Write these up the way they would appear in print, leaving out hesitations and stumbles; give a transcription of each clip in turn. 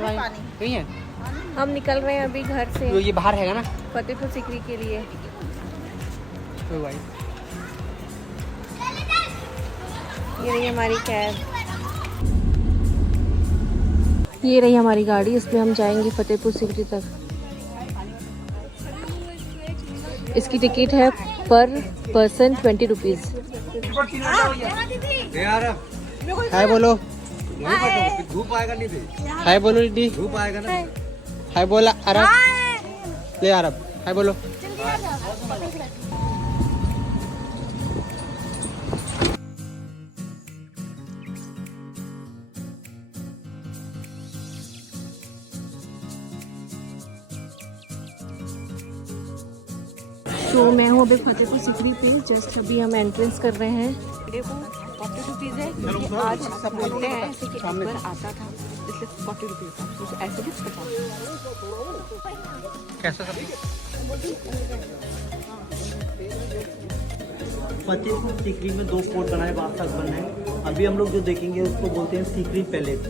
नहीं है। हम निकल रहे हैं अभी घर से, तो ये बाहर है ना फतेहपुर सीकरी के लिए। तो भाई ये रही हमारी कैब, ये रही हमारी गाड़ी, इसमें हम जाएंगे फतेहपुर सीकरी तक। इसकी टिकट है पर पर्सन 20 रुपीज़। हाय बोलो, धूप आएगा नहीं थे, हाय बोलो दीदी, धूप आएगा ना। हाय बोला अरब, ले अरब, हाय बोलो। तो मैं हूँ अभी फतेहपुर सीकरी पे, जस्ट अभी हम एंट्रेंस कर रहे हैं। देखो 40 रुपीज़ है, क्योंकि आज सब बोलते हैं ऐसे कि एक बार आता था इसलिए 40 रुपीज़ था, तो ऐसे भी 50। कैसा सब फतेहपुर सीकरी में 2 फोर्ट बनाए बादशाह अकबर ने। अभी हम लोग जो देखेंगे उसको बोलते हैं सीकरी पैलेस।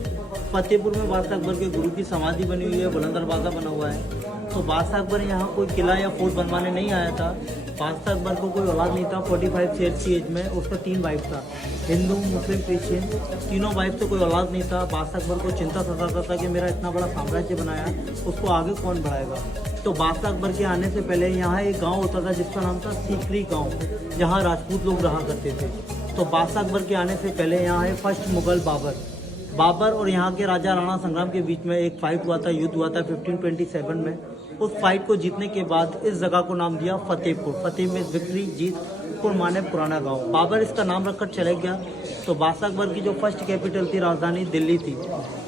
फतेहपुर में बादशाह अकबर के गुरु की समाधि बनी हुई है, बुलंद दरवाज़ा बना हुआ है। तो बादशाह अकबर यहाँ कोई किला या फोर्ट बनवाने नहीं आया था। बादशाह अकबर को कोई औलाद नहीं था। 45 ईयर्स की एज में उसका 3 वाइफ था, हिंदू मुस्लिम क्रिश्चियन, तीनों वाइफ से कोई औलाद नहीं था। बादशाह अकबर को चिंता सताता था कि मेरा इतना बड़ा साम्राज्य बनाया, उसको आगे कौन बढ़ाएगा। तो बादशाह अकबर के आने से पहले यहाँ एक गांव होता था जिसका नाम था सीकरी गांव, जहाँ राजपूत लोग रहा करते थे। तो बादशाह अकबर के आने से पहले यहाँ है फर्स्ट मुगल बाबर और यहाँ के राजा राणा संग्राम के बीच में एक फाइट हुआ था, युद्ध हुआ था 1527 में। उस फाइट को जीतने के बाद इस जगह को नाम दिया फतेहपुर। फतेह में विक्ट्री, जीत, पुर माने पुराना गांव। बाबर इसका नाम रखकर चले गया। तो बादशाह अकबर की जो फर्स्ट कैपिटल थी, राजधानी दिल्ली थी।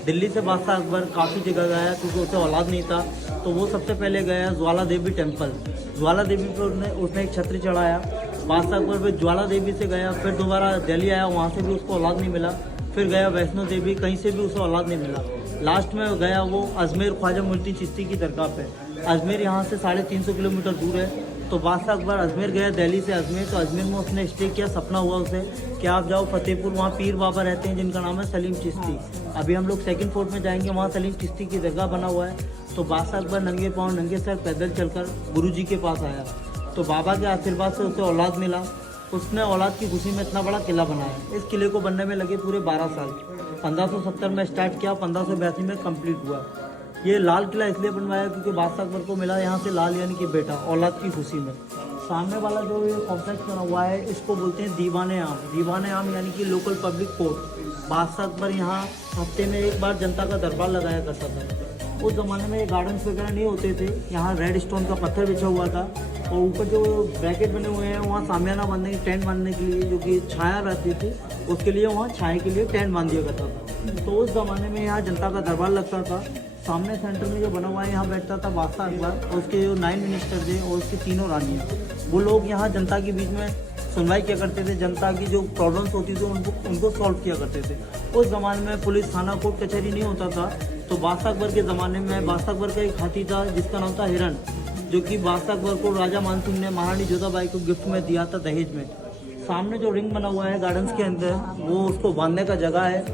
दिल्ली से बादशाह अकबर काफ़ी जगह गया क्योंकि उसे औलाद नहीं था। तो वो सबसे पहले गया ज्वाला देवी टेम्पल। ज्वाला देवी पर उसने एक छत्र चढ़ाया। बादशाह अकबर फिर ज्वाला देवी से गया, फिर दोबारा दिल्ली आया, वहाँ से भी उसको औलाद नहीं मिला। फिर गया वैष्णो देवी, कहीं से भी उसे औलाद नहीं मिला। लास्ट में गया वो अजमेर, ख्वाजा मुइनुद्दीन चिश्ती की दरगाह पे। अजमेर यहाँ से 350 किलोमीटर दूर है। तो बादशाह अकबर अजमेर गया, दिल्ली से अजमेर। तो अजमेर में उसने स्टे किया। सपना हुआ उसे कि आप जाओ फतेहपुर, वहाँ पीर बाबा रहते हैं जिनका नाम है सलीम चिश्ती। अभी हम लोग सेकंड फोर्ट में जाएंगे, वहाँ सलीम चिश्ती की दरगाह बना हुआ है। तो बादशाह अकबर नंगे पाँव नंगे सर पैदल चलकर गुरुजी के पास आया। तो बाबा के आशीर्वाद से उसे औलाद मिला। उसने औलाद की खुशी में इतना बड़ा किला बनाया। इस किले को बनने में लगे पूरे 12 साल। 1570 में स्टार्ट किया, 1582 में कंप्लीट हुआ। ये लाल किला इसलिए बनवाया क्योंकि बादशाह अकबर को मिला यहाँ से लाल यानी कि बेटा, औलाद की खुशी में। सामने वाला जो ये कॉम्प्लेक्स बना हुआ है इसको बोलते हैं दीवाने आम। दीवाने आम यानी कि लोकल पब्लिक कोर्ट। बादशाह अकबर यहाँ हफ्ते में एक बार जनता का दरबार लगाया करता था। उस ज़माने में ये गार्डन्स वगैरह नहीं होते थे। यहाँ रेड स्टोन का पत्थर बिछा हुआ था और ऊपर जो ब्रैकेट बने हुए हैं वहाँ सामियाना बांधने के, टेंट बांधने के लिए, जो कि छाया रहती थी उसके लिए वहाँ छाया के लिए टेंट बांध दिया करता था। तो उस ज़माने में यहाँ जनता का दरबार लगता था। सामने सेंटर में जो बना हुआ है यहाँ बैठता था बादशाह अकबर और उसके जो 9 मिनिस्टर थे और उसकी 3 रानियाँ। वो लोग यहाँ जनता के बीच में सुनवाई किया करते थे। जनता की जो प्रॉब्लम्स होती थी उनको सॉल्व किया करते थे। उस ज़माने में पुलिस थाना कोर्ट कचहरी नहीं होता था। तो बादशाह अकबर के ज़माने में बादशाह अकबर का एक हाथी था जिसका नाम था हिरण, जो कि बादशाह अकबर को राजा मानसिंह ने महारानी जोधाबाई को गिफ्ट में दिया था दहेज में। सामने जो रिंग बना हुआ है गार्डन्स के अंदर, वो उसको बांधने का जगह है।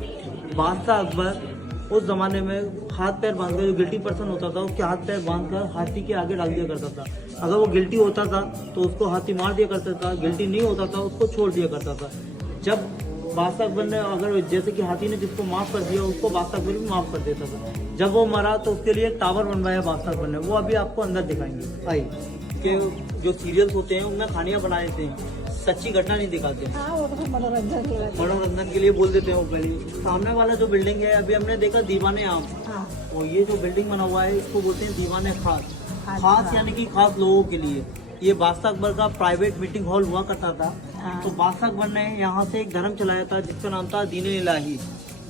बादशाह अकबर उस ज़माने में हाथ पैर बांधकर, जो गिल्टी पर्सन होता था उसके हाथ पैर बांधकर हाथी के आगे डाल दिया करता था। अगर वो गिल्टी होता था तो उसको हाथी मार दिया करता था, गिल्टी नहीं होता था उसको छोड़ दिया करता था। जब बादशाह अकबर ने, अगर जैसे कि हाथी ने जिसको माफ़ कर दिया उसको बादशाह अकबर भी माफ़ कर देता था। जब वो मरा तो उसके लिए एक टावर बनवाया बादशाह अकबर ने। वो अभी आपको अंदर दिखाएंगे। आई कि जो सीरियल्स होते हैं उनमें कहानियाँ बना देते हैं, सच्ची घटना नहीं दिखाते। मनोरंजन के लिए बोल देते हैं वो पहले। सामने वाला जो बिल्डिंग है अभी हमने देखा दीवाने आम, और ये जो बिल्डिंग बना हुआ है इसको बोलते हैं दीवाने खास यानी कि खास लोगों के लिए। ये बादशाह अकबर का प्राइवेट मीटिंग हॉल हुआ करता था। तो बादशाह अकबर ने यहाँ से एक धर्म चलाया था जिसका नाम था दीन इलाही।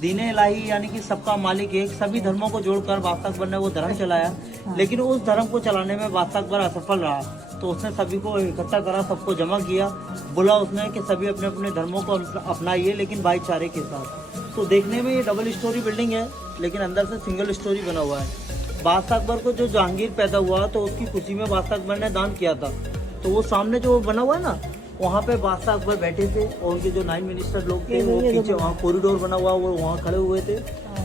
दीन इलाही यानी कि सबका मालिक एक, सभी धर्मों को जोड़कर बादशाह अकबर ने वो धर्म चलाया। लेकिन उस धर्म को चलाने में बादशाह अकबर असफल रहा। तो उसने सभी को इकट्ठा करा, सबको जमा किया, बोला उसने कि सभी अपने अपने धर्मों को अपनाइए लेकिन भाईचारे के साथ। तो देखने में ये डबल स्टोरी बिल्डिंग है लेकिन अंदर से सिंगल स्टोरी बना हुआ है। बादशाह अकबर को जो जहांगीर पैदा हुआ तो उसकी खुशी में बादशाह अकबर ने दान किया था। तो वो सामने जो बना हुआ है ना, वहाँ पे बादशाह अकबर बैठे थे और उनके जो 9 मिनिस्टर लोग थे वो पीछे, वहाँ कॉरिडोर बना हुआ वो वहाँ खड़े हुए थे।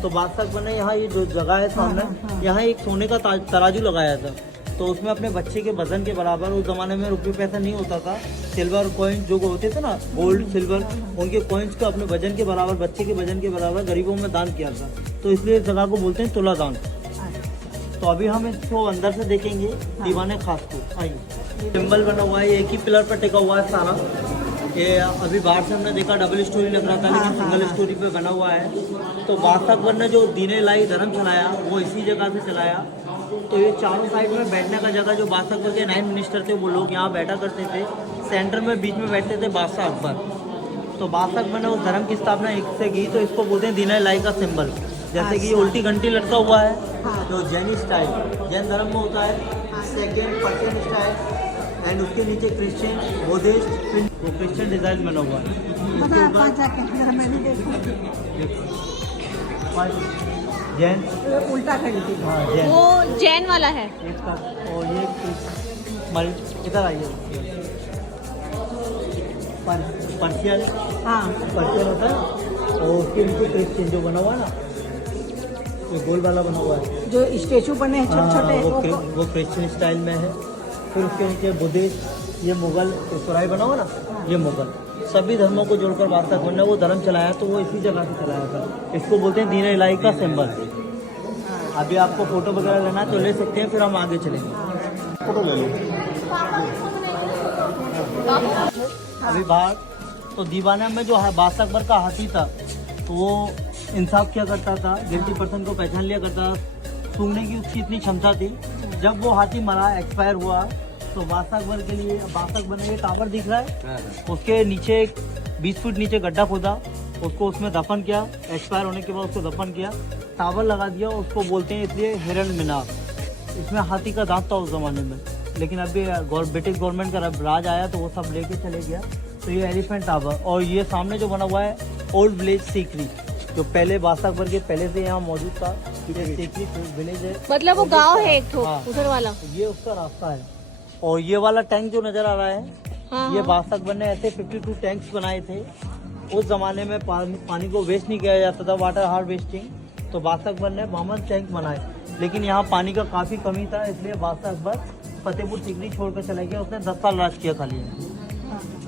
तो बादशाह अकबर ने यहाँ ये जो जगह है सामने, यहाँ एक सोने का तराजू लगाया था। तो उसमें अपने बच्चे के वजन के बराबर, उस जमाने में रुपये पैसा नहीं होता था, सिल्वर कॉइन जो होते थे ना, गोल्ड सिल्वर, उनके कॉइन्स को अपने वजन के बराबर, बच्चे के वजन के बराबर गरीबों में दान किया था। तो इसलिए इस जगह को बोलते हैं तुला दान। तो अभी हम इसको अंदर से देखेंगे दीवाने खास को। आइए, सिंबल बना हुआ है, एक ही पिलर पर टिका हुआ है सारा। ये अभी बाहर से हमने देखा डबल स्टोरी लग रहा था, लेकिन सिंगल स्टोरी पे बना हुआ है। तो बादशाह अकबर ने जो दीन इलाही धर्म चलाया वो इसी जगह से चलाया। तो ये चारों साइड में बैठने का जगह, जो बादशाह अकबर के 9 मिनिस्टर थे वो लोग यहाँ बैठा करते थे। सेंटर में बीच में बैठते थे बादशाह अकबर। तो बादशाह अकबर ने उस धर्म की स्थापना एक से की, तो इसको बोलते हैं दीन इलाही का सिंबल। जैसे कि ये उल्टी घंटी लटका हुआ है, जो जैनी स्टाइल, जैन धर्म में होता है। सेकेंड पर्शियन स्टाइल, एंड उसके नीचे क्रिश्चियन, बुद्धिस्ट, वो क्रिश्चियन डिजाइन बना हुआ है। जैन उल्टा घंटी, हाँ जैन, वो जैन वाला है। और ये इधर आइए, पर्शियन, हाँ पर्शियन होता है। और उसके नीचे क्रिश्चियन जो बना हुआ है ना, ये गोल वाला बना हुआ है, जो स्टेचू बने हैं छोटे छोटे, वो क्रिश्चियन स्टाइल में है। फिर उसके नीचे बुद्धिस्ट, ये मुगल सुराई बना हुआ ना, ये मुगल। सभी धर्मों को जोड़कर बादशाह अकबर ने वो धर्म चलाया, तो वो इसी जगह से चलाया था। इसको बोलते हैं दीन इलाही का सिंबल। अभी आपको फोटो वगैरह लेना है तो ले सकते हैं, फिर हम आगे चलेंगे। फोटो ले लो। अभी बाहर तो दीवाने में जो बादशाह अकबर का हाथी था, तो वो इंसाफ किया करता था, गिल्टी पर्सन को पहचान लिया करता था, सूंघने की उसकी इतनी क्षमता थी। जब वो हाथी मरा, एक्सपायर हुआ, तो बादशाह अकबर के लिए, बादशाह अकबर ने ये टावर दिख रहा है, उसके नीचे 20 फीट नीचे गड्ढा खोदा, उसको उसमें दफन किया। एक्सपायर होने के बाद उसको दफन किया, टावर लगा दिया। उसको बोलते हैं इसलिए हिरण मीनार। इसमें हाथी का दांत था उस जमाने में, लेकिन अभी ब्रिटिश गवर्नमेंट का राज आया तो वो सब लेके चले गया। तो ये एलिफेंट टावर, और ये सामने जो बना हुआ है ओल्ड विलेज सीकरी, जो पहले बादशाह अकबर के पहले से यहाँ मौजूद था। ये सीकरी विलेज है, मतलब वो गांव है एक ठो, हाँ। उधर वाला। ये उसका रास्ता है। और ये वाला टैंक जो नजर आ रहा है, हाँ, ये बादशाह अकबर ने ऐसे 52 टैंक्स बनाए थे। उस जमाने में पानी को वेस्ट नहीं किया जाता था, वाटर हार्वेस्टिंग। तो बादशाह अकबर ने 52 टैंक बनाए, लेकिन यहाँ पानी का काफी कमी था, इसलिए बादशाह अकबर फतेहपुर सीकरी छोड़कर चला गया। उसने 10 साल राज किया खाली।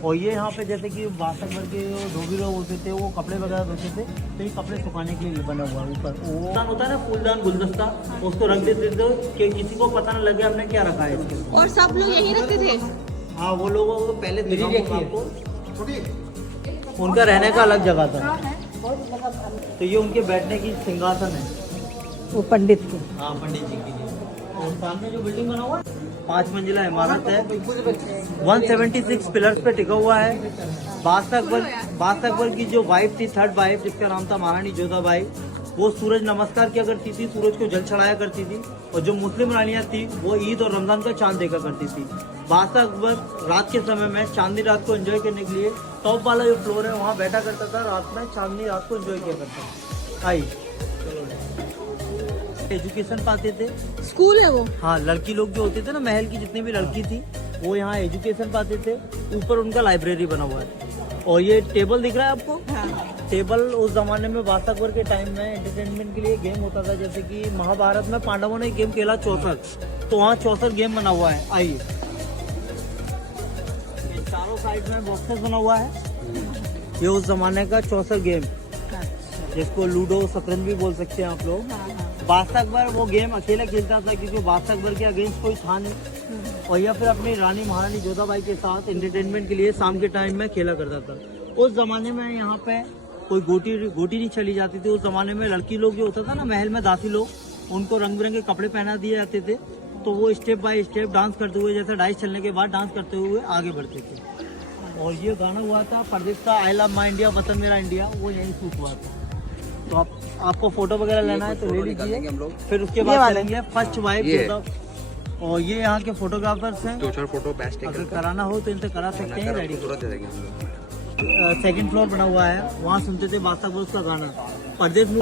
और ये यहाँ पे जैसे कि बादशाह अकबर के धोबी लोग होते थे, वो कपड़े वगैरह धोते थे, तो ये कपड़े सुखाने के लिए बना हुआ है। ऊपर वो होता है ना फूलदान, गुलदस्ता, उसको रख देते थे कि किसी को पता न लगे हमने क्या रखा है इसके। और सब लोग यही रखते थे। हाँ, वो लोगों को पहले आपको, उनका रहने का अलग जगह था। तो ये उनके बैठने की सिंहासन है, वो पंडित के। हाँ, पंडित जी के लिए। और सामने जो बिल्डिंग बना हुआ है 5 मंजिला इमारत है, 176 पिलर्स पे टिका हुआ है। बादशाह अकबर की जो वाइफ थी, थर्ड वाइफ, जिसका नाम था महारानी जोधाबाई, वो सूरज नमस्कार किया करती थी, सूरज को जल चढ़ाया करती थी। और जो मुस्लिम रानियां थी, वो ईद और रमजान का चांद देखा करती थी। बादशाह अकबर रात के समय में चांदनी रात को एंजॉय करने के लिए टॉप वाला जो फ्लोर है वहाँ बैठा करता था, रात में चांदनी रात को एंजॉय किया करता था। आई एजुकेशन पाते थे, स्कूल है वो। हाँ, लड़की लोग जो होते थे ना, महल की जितनी भी लड़की थी, वो यहाँ एजुकेशन पाते थे। ऊपर उनका लाइब्रेरी बना हुआ है। और ये टेबल दिख रहा है आपको, टेबल उस जमाने में बादशाह अकबर के टाइम में एंटरटेनमेंट के लिए गेम होता था। जैसे कि महाभारत में पांडवों ने गेम खेला 64, तो वहाँ 64 गेम बना हुआ है। आइए, ये चारों साइड में बॉक्सेस बना हुआ है। ये उस जमाने का 64 गेम, जिसको लूडो शतरंज भी बोल सकते हैं आप लोग। बादशाह अकबर वो गेम अकेला खेलता था, क्योंकि बादशाह अकबर के अगेंस्ट कोई था नहीं। और या फिर अपनी रानी महारानी जोधाबाई के साथ एंटरटेनमेंट के लिए शाम के टाइम में खेला करता था। उस जमाने में यहाँ पे कोई गोटी नहीं चली जाती थी। उस जमाने में लड़की लोग जो होता था ना, महल में दासी लोग, उनको रंग बिरंगे कपड़े पहना दिए जाते थे। तो वो स्टेप बाय स्टेप डांस करते हुए, जैसे डाइस चलने के बाद डांस करते हुए आगे बढ़ते थे। और ये गाना हुआ था परदेश का, आई लव माई इंडिया, वतन मेरा इंडिया, वो यही शूट हुआ था। तो आपको फोटो वगैरह लेना है तो ले लीजिए, फिर उसके बाद चलेंगे फर्स्ट वाइफ। और ये यहाँ के फोटोग्राफर्स हैं, फोटो बेस्ट अगर कराना हो तो इनसे करा सकते हैं, रेडी। सेकंड फ्लोर बना हुआ है, वहाँ सुनते थे बादशाह अकबर का गाना, परदेश में।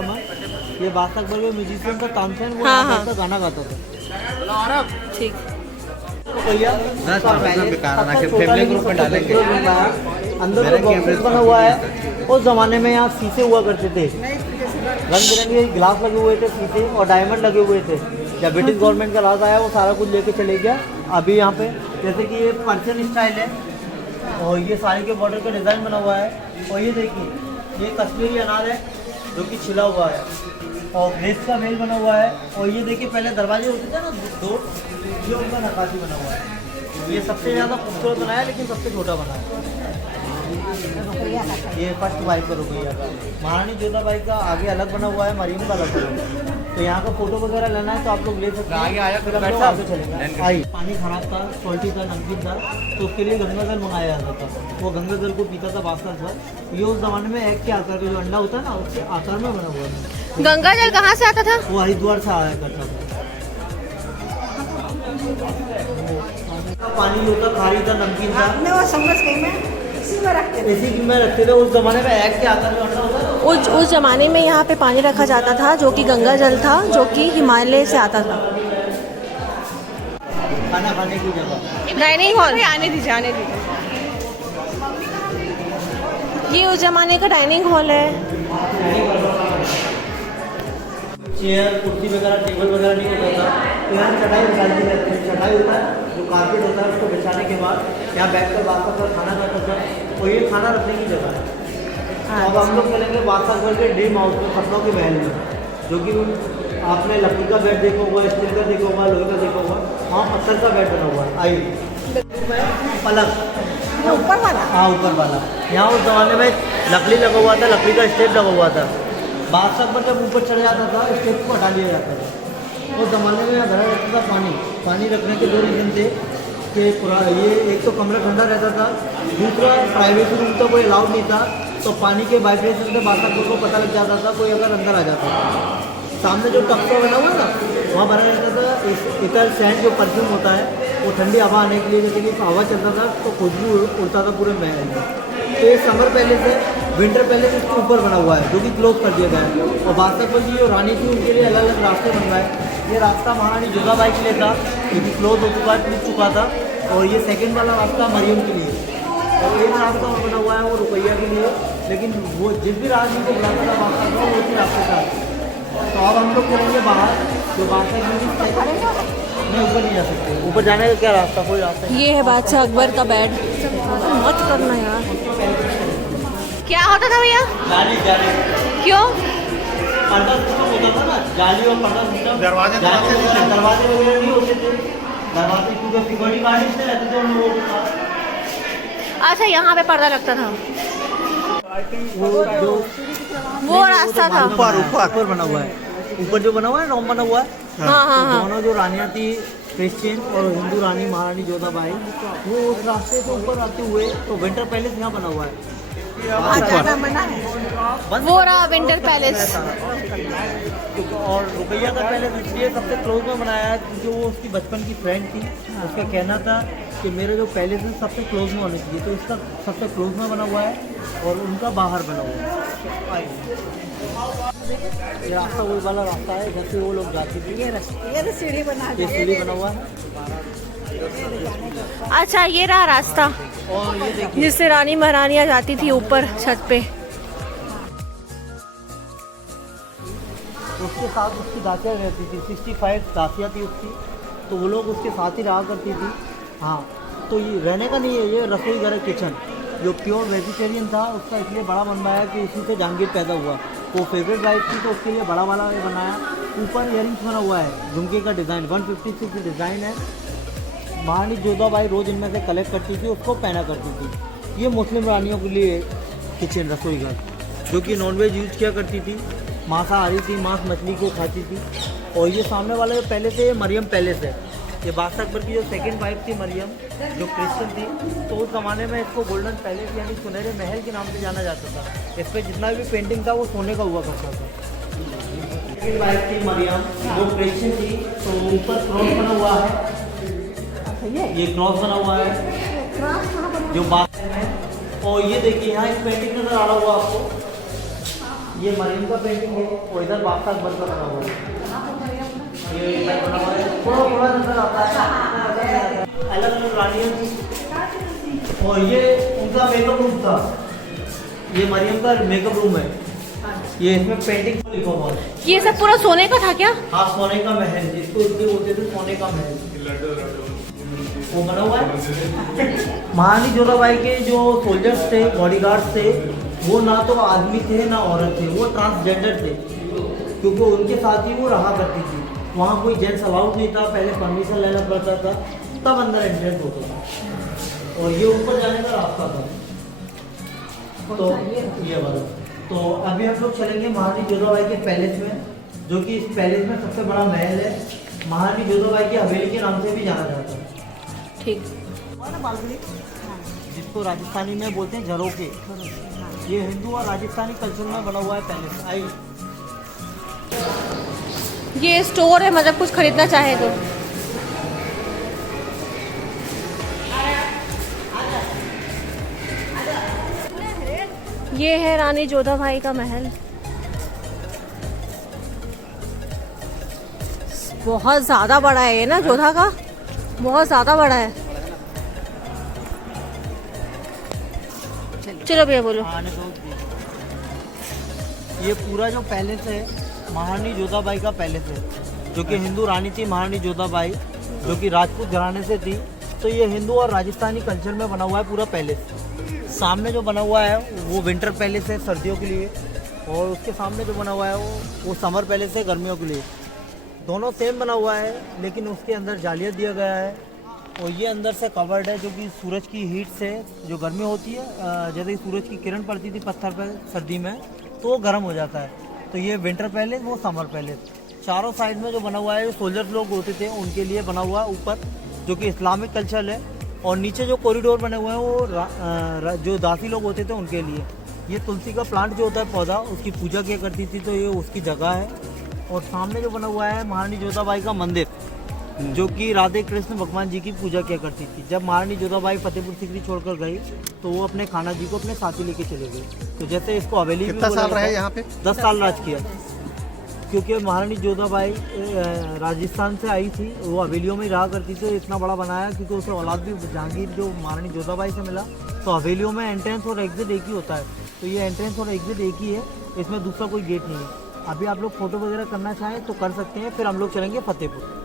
ये बादशाह अकबर के म्यूजिशियन का तानसेन, वो का गाना गाता था। ठीक, फैमिली ग्रुप में डालेंगे। अंदर बॉक्सेस बना हुआ है। उस जमाने में यहाँ शीशे हुआ करते थे, रंग बिरंगे ग्लास लगे हुए थे शीशे और डायमंड लगे हुए थे। जब ब्रिटिश गवर्नमेंट का राज आया वो सारा कुछ लेके चले गया। अभी यहाँ पे जैसे कि ये पर्शियन स्टाइल है और ये साड़ी के बॉर्डर का डिज़ाइन बना हुआ है। और ये देखिए ये कश्मीरी अनार है जो कि छिला हुआ है और ग्रेस का मेल बना हुआ है। और ये देखिए पहले दरवाजे होते थे ना दो, ये उनका नक्काशी बना हुआ है। ये सबसे ज़्यादा खूबसूरत बनाया है लेकिन सबसे छोटा बना है। ये फर्स्ट वाइफ का रुपया का महारानी जोधाबाई का आगे अलग बना हुआ है, मरीम का अलग बना हुआ है। तो यहाँ का फोटो वगैरह लेना है तो आप लोग ले सकते हैं। आगे आया फिर हम लोग आगे चलेंगे। आई पानी खराब था, सॉल्टी था, नमकीन था, तो उसके लिए गंगा जल मंगाया जाता था। वो गंगा जल को पीता था बादशाह सर। ये उस जमाने में एग के आकार का जो अंडा होता है ना उसके आकार में बना हुआ था। गंगा जल कहाँ से आता था? वो हरिद्वार से आया करता था। पानी होता खारी था, नमकीन था। आपने वो समझ गई मैं इसी में रखते थे। इसी में रखते थे। उस जमाने में एग के आकार का अंडा होता था। उस ज़माने में यहाँ पे पानी रखा जाता था जो कि गंगा जल था, जो कि हिमालय से आता था। खाना खाने की जगह डाइनिंग हॉल आने दीजिए, आने दीजिए। ये उस ज़माने का डाइनिंग हॉल है। चेयर कुर्सी वगैरह टेबल वगैरह नहीं होता था, तो यहाँ चटाई बिछाई जाती है। चटाई होता है जो कारपेट होता है उसको बिछाने के बाद यहाँ बैठ कर बादशाह पर खाना खाता था। और ये खाना रखने की जगह है। तो अब हम लोग चलेंगे बादशाह घर के ड्रीम हाउस में, सपनों के महल में, जो कि आपने लकड़ी का बेड देखा होगा, स्टील का देखा होगा, लोहे का देखा होगा। वहाँ पत्थर का बेड बना हुआ है। आइए पलक ऊपर वाला। हाँ ऊपर वाला। यहाँ उस जमाने में लकड़ी लगा हुआ था, लकड़ी का स्टेप लगा हुआ था। बादशाह पर जब ऊपर चढ़ जाता था स्टेप को हटा लिया जाता था। उस जमाने में यहाँ भरा रहता था पानी रखने के दो रीजन थे कि ये एक तो कमरा ठंडा रहता था, दूसरा प्राइवेसी रूम तो कोई अलाउड नहीं था। तो पानी के वाइब्रेशन से बादशाह को पता लग जाता था कोई अगर अंदर आ जाता था। सामने जो टक्का बना हुआ ना वहाँ भरा रहता था इतर सैंड जो परफ्यूम होता है वो ठंडी हवा आने के लिए, लेकिन हवा चलता था तो खुशबू उड़ता था पूरे महल में। तो ये समर पैलेस है, विंटर पैलेस इसके ऊपर बना हुआ है जो कि क्लोज कर दिया गया है। और बादशाह पर जो रानी थी उनके लिए अलग अलग रास्ते बन रहा है। ये रास्ता महारानी जोधाबाई के लिए था, ये भी क्लोज हो चुका है, टूट चुका था। और ये सेकंड वाला रास्ता मरियम के लिए, और एक रास्ता और बना हुआ है वो रुपैया के लिए। लेकिन वो जिस भी राजनीति को बुलाता था बादशाह को वो उसी रास्ते था। तो अब हम लोग चलेंगे बाहर, जो बादशाह नहीं ऊपर नहीं जा सकते। ऊपर जाने का क्या रास्ता, कोई रास्ता नहीं। ये है बादशाह अकबर का बेड। मत करना यार। क्या होता था भैया? जाली क्यों? पर्दा सिस्टम होता था ना, जाली और पर्दा सिस्टम। दरवाजे वगैरह नहीं होते थे। दरवाजे क्योंकि सिक्योरिटी गार्ड इससे रहते थे उन लोगों का। अच्छा यहाँ पे पर्दा लगता था। वो जो वो रास्ता था ऊपर बना हुआ है। ऊपर जो बना हुआ है डोम बना हुआ है। हाँ। दोनों जो रानियाँ थी क्रिश्चियन और हिंदू रानी महारानी जोधाबाई, वो उस रास्ते से ऊपर आते हुए तो विंटर पैलेस यहाँ बना हुआ है। मना है। वो रहा विंटर पैलेस। और रुपैया का पैलेस इसलिए सबसे क्लोज में बनाया है क्योंकि वो उसकी बचपन की फ्रेंड थी। उसका कहना था कि मेरे जो पैलेस है सबसे क्लोज में होने चाहिए, तो इसका सबसे क्लोज में बना हुआ है और उनका बाहर बना हुआ है। ये रास्ता वही वाला रास्ता है जहाँ से वो लोग जाते थे। ये सीढ़ी बना ये सीढ़ी बना हुआ है। अच्छा ये रहा रास्ता और ये देखिए जिससे रानी महारानियाँ जाती थी ऊपर छत पे। उसके साथ उसकी दासियाँ रहती थी, 65 दासियाँ थी उसकी, तो वो लोग उसके साथ ही रहा करती थी। हाँ तो ये रहने का नहीं है, ये रसोई घर है, किचन। जो प्योर वेजिटेरियन था उसका इसलिए बड़ा बनवाया कि उसी से जहांगीर पैदा हुआ। वो फेवरेट वाइफ थी तो उसके लिए बड़ा वाला ये बनाया। ऊपर इयरिंग्स बना हुआ है, झुमके का डिज़ाइन 156 डिज़ाइन है। महारानी जोधाबाई रोज़ इनमें से कलेक्ट करती थी, उसको पहना करती थी। ये मुस्लिम रानियों के लिए किचन रसोई घर, जो कि नॉनवेज यूज किया करती थी, मांसाहारी थी, मांस मछली को खाती थी। और ये सामने वाला जो पैलेस है ये मरियम पैलेस है। ये बादशाह अकबर की जो सेकंड वाइफ थी मरियम, जो क्रिश्चियन थी, तो उस ज़माने में इसको गोल्डन पैलेस यानी सुनहरे महल के नाम से जाना जाता था। इस पर जितना भी पेंटिंग था वो सोने का हुआ करता था। सेकंड वाइफ थी मरियम, वो क्रिश्चियन थी, तो ऊपर क्रॉस बना हुआ है। ये क्रॉस बना हुआ है जो बादशाह है। और ये देखिए यहाँ एक पेंटिंग नजर आ रहा होगा आपको, ये मरियम का पेंटिंग है और इधर बादशाह अकबर का बना हुआ है। ये इधर बना हुआ है, थोड़ा नजर आता है। अलग अलग रानियाँ थी और ये उनका मेकअप रूम था। ये मरियम का मेकअप रूम है। ये इसमें पेंटिंग लिखा हुआ है। ये सब पूरा सोने का था क्या? हाँ, सोने का महल, जिसको इसलिए बोलते थे सोने का महल, वो बना हुआ है। महारानी जोधाबाई के जो सोल्जर्स थे, बॉडीगार्ड्स थे, वो ना तो आदमी थे ना औरत थे, वो ट्रांसजेंडर थे, क्योंकि उनके साथ ही वो रहा करती थी। वहाँ कोई जेंट्स अलाउड नहीं था, पहले परमिशन लेना पड़ता था, तब अंदर एंट्रेंस होता था, और ये ऊपर जाने का रास्ता था। तो ये वाला, तो अभी हम लोग चलेंगे महारानी जोधाबाई के पैलेस में, जो कि इस पैलेस में सबसे बड़ा महल है, महारानी जोधाबाई की हवेली के नाम से भी जाना जाता है। ठीक। जिसको राजस्थानी में बोलते हैं झरोके। ये हिंदू और राजस्थानी कल्चर में बना हुआ है पैलेस। आई ये स्टोर है, मतलब कुछ खरीदना चाहे तो। ये है रानी जोधाबाई का महल। बहुत ज्यादा बड़ा है ये ना, जोधा का बहुत ज्यादा बड़ा है। चलो भैया बोलो। ये पूरा जो पैलेस है महारानी जोधाबाई का पैलेस है, जो कि हिंदू रानी थी महारानी जोधाबाई, जो कि राजपूत घराने से थी। तो ये हिंदू और राजस्थानी कल्चर में बना हुआ है पूरा पैलेस। सामने जो बना हुआ है वो विंटर पैलेस है सर्दियों के लिए, और उसके सामने जो बना हुआ है वो समर पैलेस है गर्मियों के लिए। दोनों सेम बना हुआ है, लेकिन उसके अंदर जालियाँ दिया गया है, और ये अंदर से कवर्ड है, जो कि सूरज की हीट से जो गर्मी होती है, जैसे कि सूरज की किरण पड़ती थी पत्थर पर सर्दी में, तो वो गर्म हो जाता है। तो ये विंटर पैलेस, वो समर पैलेस। चारों साइड में जो बना हुआ है, सोल्जर्स लोग होते थे उनके लिए बना हुआ है ऊपर, जो कि इस्लामिक कल्चर है, और नीचे जो कॉरिडोर बने हुए हैं वो जो दासी लोग होते थे उनके लिए। ये तुलसी का प्लांट जो होता है पौधा, उसकी पूजा किया करती थी, तो ये उसकी जगह है। और सामने जो बना हुआ है महारानी जोधाबाई का मंदिर, जो कि राधे कृष्ण भगवान जी की पूजा किया करती थी। जब महारानी जोधाबाई फतेहपुर सीकरी छोड़कर गई, तो वो अपने खाना जी को अपने साथी लेके चले गई। तो जैसे इसको हवेली कितना साल रहे यहाँ पे? 10 साल राज किया, क्योंकि महारानी जोधाबाई राजस्थान से आई थी, वो हवेलियों में रहा करती थी। इतना बड़ा बनाया क्योंकि उसे औलाद भी जहांगीर जो महारानी जोधाबाई से मिला। तो हवेलियों में एंट्रेंस और एग्जिट एक ही होता है, तो ये एंट्रेंस और एग्जिट एक ही है, इसमें दूसरा कोई गेट नहीं है। अभी आप लोग फोटो वगैरह करना चाहें तो कर सकते हैं, फिर हम लोग चलेंगे फतेहपुर।